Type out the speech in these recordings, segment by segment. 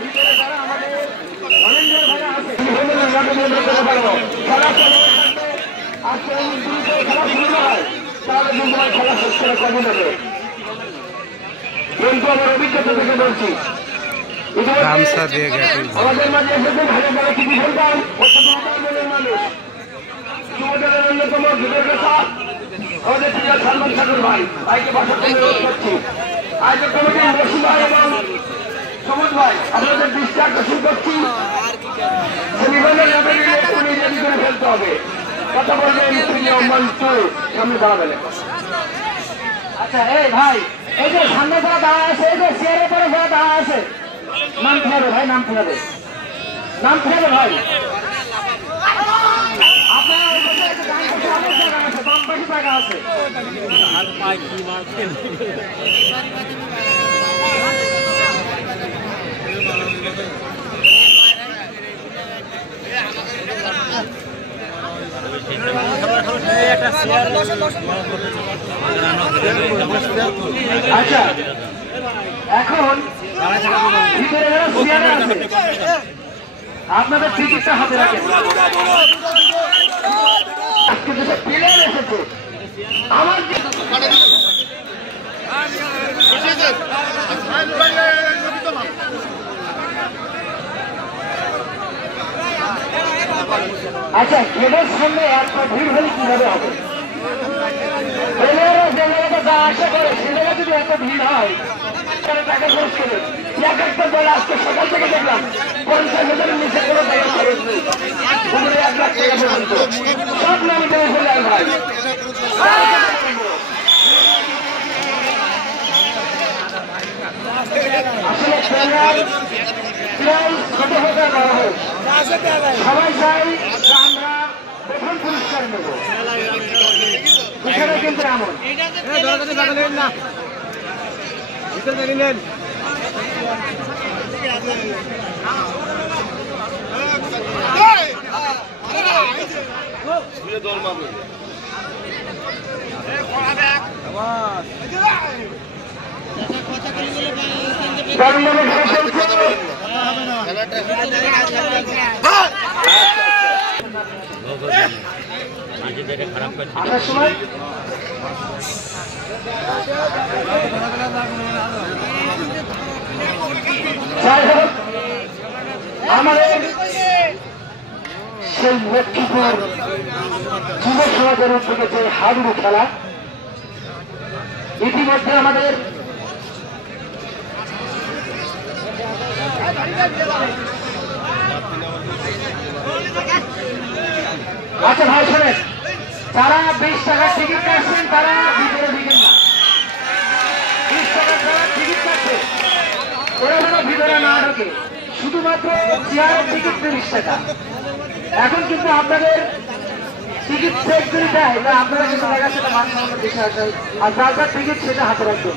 ভিতরে যারা আমাদের ভলেন্টিয়ার ভাইরা আছে খেলা চলে আজকে খেলা শুরু হয় তাহলে কিন্তু খেলা শেষ করে কমে যাবে। কিন্তু আমার অভিজ্ঞতা থেকে বলছি আমাদের মাঝে এসেছে ভালো বড় কি সন্তান মানুষ যুবদলের অন্যতম যুগের নেতা আমাদের প্রিয় সালমান ঠাকুর ভাই ভাইকে বাসার জন্য অনুরোধ করছি। আয়োজক কমিটির রশিদ ভাই এবং সবুজ ভাই আপনাদের দৃষ্টি আকর্ষণ করছি সেমিফাইনাল রেডি করে ফেলতে হবে। কথা বলবেন প্রিয় মঞ্চু সামনে দাঁড়াবেন। আচ্ছা এই ভাই এই যে সামনে যারা দাঁড়া আছে এই যে চেয়ারের পরে যারা দাঁড়া আছে নাম ফেরাবে ভাই নাম ফেরাবে ভাই আপনার অনেক জায়গা আছে কম বেশি জায়গা আছে। আচ্ছা এখন ভিতরে যারা চেয়ারে আছে আপনাদের টিকিটটা হাতে রাখেন। আজকে দেশে প্লেয়ার এসেছে আমার আচ্ছা গেটের সামনে এত ভিড় হলে কিভাবে হবে? প্লেয়াররা যে জায়গাটা যা আশা করে সে জায়গায় যদি এত ভিড় হয় টাকা খরচ করে এক একটা দল আজকে সকাল থেকে দেখলাম 50,000-এর নিচে কোনো টাকা খরচ নেই 1 লাখ টাকা পর্যন্ত সব নাম করে ফেলে ভাই। আসলে ছোট হোক আর বড় হোক সবাই চাই আমরা প্রথম পুরস্কার নেব বিষয়টা কিন্তু এমন আসার সময় আমাদের সেই লক্ষ্মীপুর যুব সমাজের উদ্যোগে যে হাডুডু খেলা ইতিমধ্যে আমাদের আচ্ছা ভাই শোনেন যারা 20 টাকার টিকিট কাটছেন তারা ভিতরে ঢুকেন না। 20 টাকার যারা টিকিট কাটছে ওরা যেন ভিতরে না ঢোকে শুধুমাত্র চেয়ারের টিকিট 30 টাকা। এখন কিন্তু আপনাদের টিকিট চেক করে দেয় না আপনারা কিন্তু দেখা সেটা মান সম্মান দেখে আসেন আর যার যার টিকিট সেটা হাতে রাখবেন।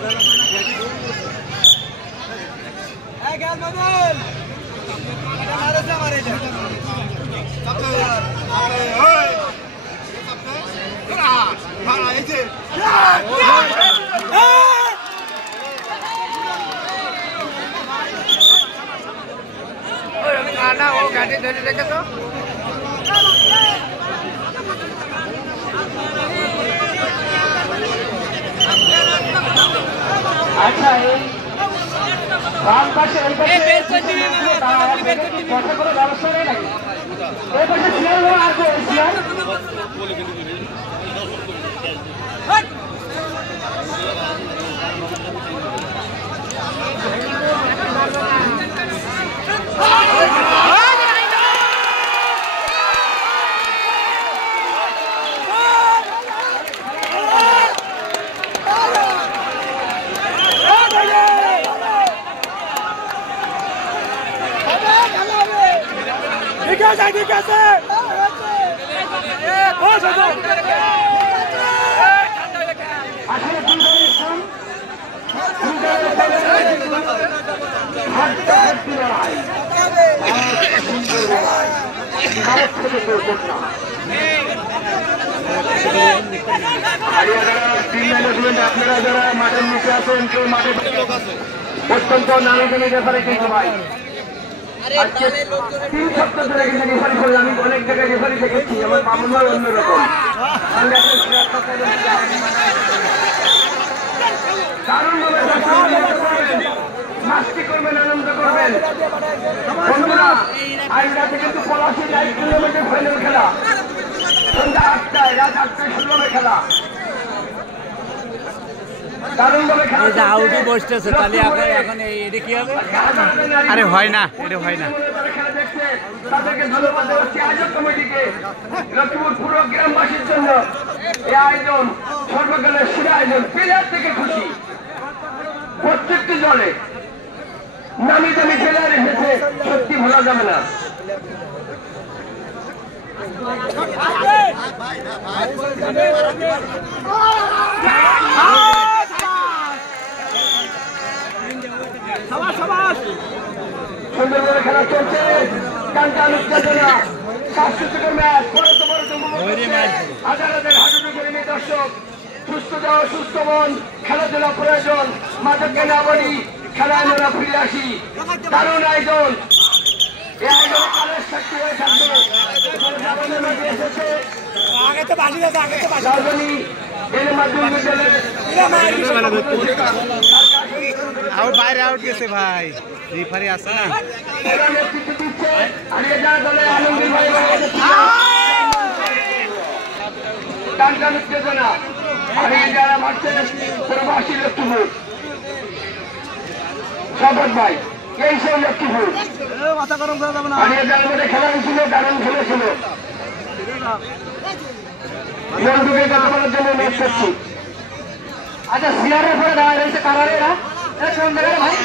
ও গাড়ি ধরে রেখে তো আচ্ছা এই বাম পাশে এই পাশে কোনো ব্যবস্থা নেই নাকি এই পাশে চেয়ার আর চেয়ার ঠিক আছে আপনারা যারা মাঠের নিচে আছেন কেউ মাঠে অত্যন্ত নামি দামি ব্যাপারে কিন্তু ভাই আজকে 3 সপ্তাহ ধরে কিন্তু রেফারি করে আমি অনেক জায়গায় রেফারি দেখেছি আমার মামুন ভাই অন্যরকম মাস্তি করবেন আনন্দ করবেন বন্ধুরা আজ রাতে কিন্তু পলাশি 1 কিলোমিটার ফাইনাল খেলা সন্ধ্যা 8টায় রাত 8টায় 16 খেলা আরে হয় না এটা হয় না তাদেরকে ধন্যবাদ জানাচ্ছি আয়োজক কমিটিকে লক্ষ্মীপুর পুরো গ্রামবাসীর জন্য এই আয়োজন সর্বকালের সেরা আয়োজন প্লেয়ার থেকে খুশি প্রত্যেকটি দলে নামি দামি প্লেয়ার এসেছে সত্যি ভোলা যাবে না সুন্দরভাবে খেলা চলছে টানটান উত্তেজনা স্বাস্থ্যকর ম্যাচ হাজার হাজার হাডুডু কর্মী দর্শক সুস্থ দেহ সুস্থ মন খেলাধুলা প্রয়োজন মাদককে না বলি খেলায় আমরা ফিরে আসি দারুণ আয়োজন এই আয়োজনে কালের শক্তি হয়ে থাকবে এসেছে রাজধানী এর মাধ্যমে আউট বাইরে আউট গেছে ভাই রেফারি আছে না টানটান উত্তেজনা হারিয়ে যারা মারছে প্রবাসী লক্ষ্মীপুর শপথ ভাই এই সেই লক্ষ্মীপুর হারিয়ে যাওয়ার মধ্যে খেলা হয়েছিল দারুণ খেলেছিল বন্ধুকে কথা বলার জন্য অনুরোধ করছি আচ্ছা সিয়ারের পরে দাঁড়ায় রয়েছে কারারেরা কোন জায়গায় ভাই